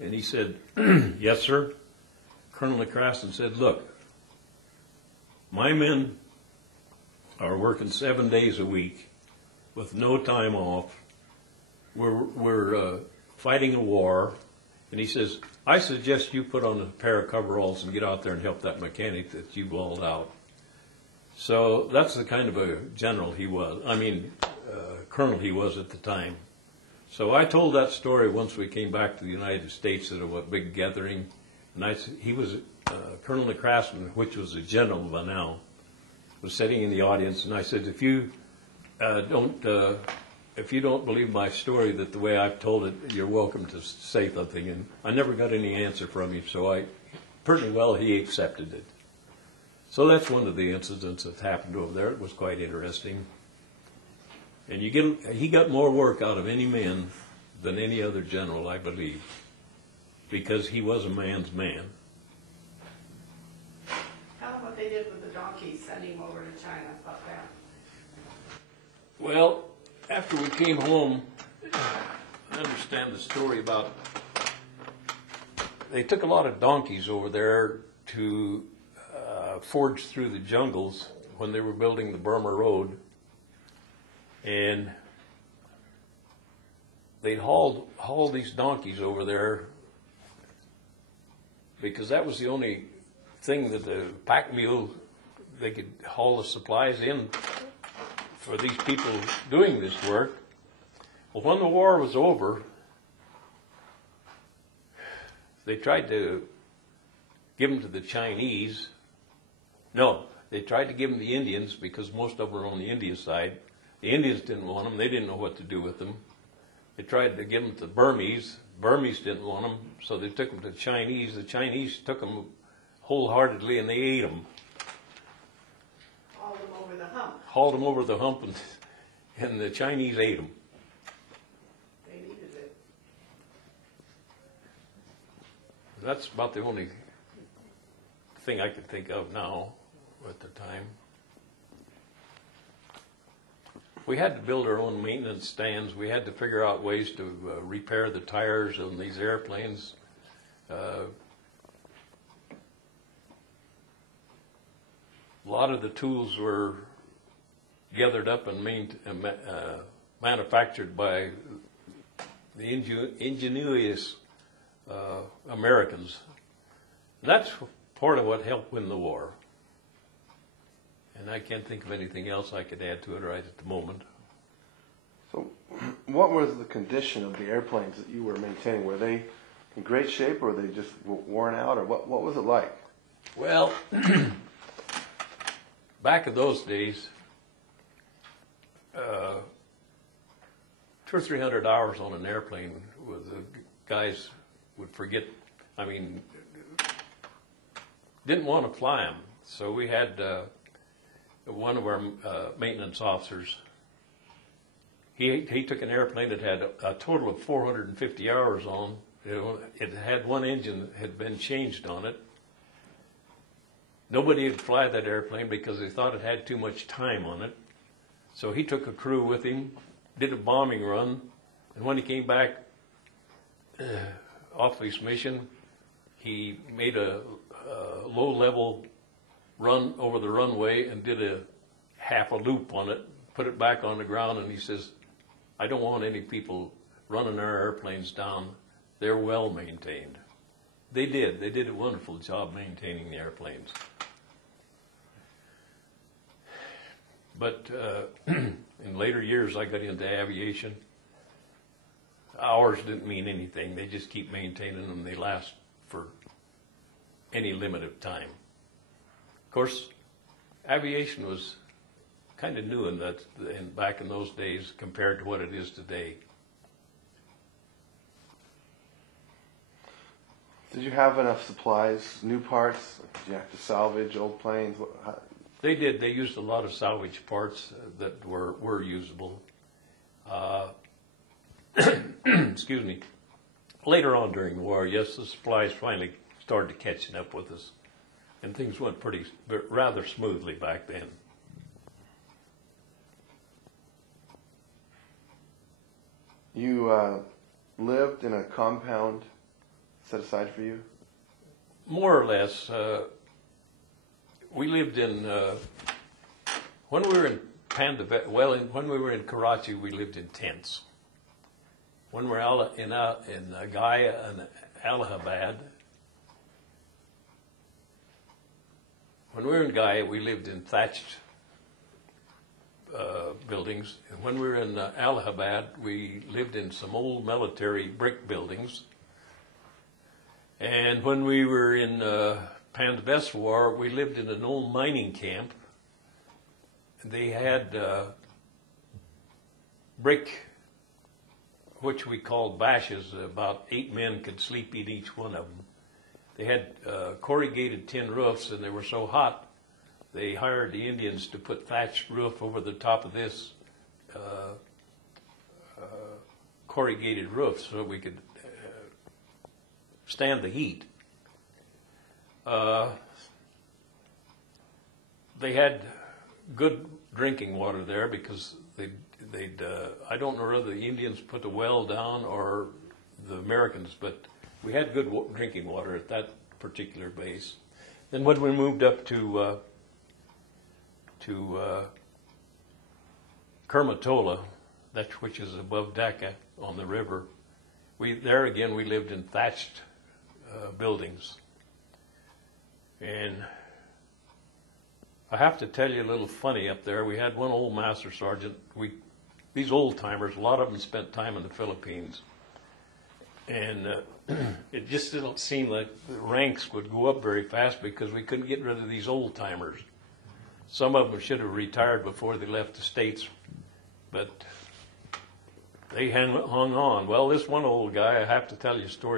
And he said, yes, sir. Colonel McCrasten said, look, my men are working 7 days a week with no time off. We're fighting a war. And he says, I suggest you put on a pair of coveralls and get out there and help that mechanic that you balled out. So that's the kind of a general he was. Colonel he was at the time. So I told that story once we came back to the United States at a big gathering. And he was, Colonel McCrasten, which was a general by now, was sitting in the audience. And I said, if you don't believe my story that the way I've told it, you're welcome to say something. And I never got any answer from him, so pretty well he accepted it. So that's one of the incidents that happened over there. It was quite interesting. And he got more work out of any man than any other general, I believe, because he was a man's man. Tell them what they did with the donkeys, sending him over to China about that. Well, after we came home, I understand the story about they took a lot of donkeys over there to forge through the jungles when they were building the Burma Road. And they'd haul these donkeys over there because that was the only thing that the pack mule, they could haul the supplies in for these people doing this work. Well, when the war was over, they tried to give them to the Chinese. No, they tried to give them to the Indians because most of them were on the India side. The Indians didn't want them. They didn't know what to do with them. They tried to give them to the Burmese. Burmese didn't want them, so they took them to the Chinese. The Chinese took them wholeheartedly, and they ate them. Hauled them over the hump. Hauled them over the hump, and the Chinese ate them. They needed it. That's about the only thing I could think of now at the time. We had to build our own maintenance stands. We had to figure out ways to repair the tires on these airplanes. A lot of the tools were gathered up and manufactured by the ingenious Americans. That's part of what helped win the war. And I can't think of anything else I could add to it right at the moment. So what was the condition of the airplanes that you were maintaining? Were they in great shape, or were they just worn out, or what was it like? Well, back in those days, 200 or 300 hours on an airplane, the guys would forget, didn't want to fly them. So we had one of our maintenance officers, he took an airplane that had a total of 450 hours on. It had one engine that had been changed on it. Nobody would fly that airplane because they thought it had too much time on it. So he took a crew with him, did a bombing run, and when he came back off his mission, he made a low-level run over the runway and did half a loop on it, put it back on the ground, and he says, I don't want any people running our airplanes down. They're well maintained. They did a wonderful job maintaining the airplanes. But in later years, I got into aviation. Hours didn't mean anything. They just keep maintaining them. They last for any limit of time. Of course, aviation was kind of new back in those days compared to what it is today. Did you have enough supplies, new parts? Did you have to salvage old planes? They did. They used a lot of salvage parts that were usable. Excuse me. Later on during the war, yes, the supplies finally started catching up with us, and things went rather smoothly back then. You lived in a compound set aside for you? More or less. We lived in, when we were in when we were in Karachi, we lived in tents. When we were in Gaya and Allahabad, when we were in Gaya, we lived in thatched buildings. And when we were in Allahabad, we lived in some old military brick buildings. And when we were in Pandaveswar, we lived in an old mining camp. They had brick, which we called bashes. About 8 men could sleep in each one of them. They had corrugated tin roofs, and they were so hot, they hired the Indians to put thatched roof over the top of this corrugated roof so we could stand the heat. They had good drinking water there because they'd I don't know whether the Indians put a well down or the Americans, but we had good drinking water at that particular base. Then when we moved up to Kermatola, which is above Dhaka on the river, there again we lived in thatched buildings. And I have to tell you a little funny up there. We had one old master sergeant. These old timers, a lot of them spent time in the Philippines. And it just didn't seem like the ranks would go up very fast because we couldn't get rid of these old timers. Some of them should have retired before they left the States, but they hung on. Well, this one old guy, I have to tell you a story.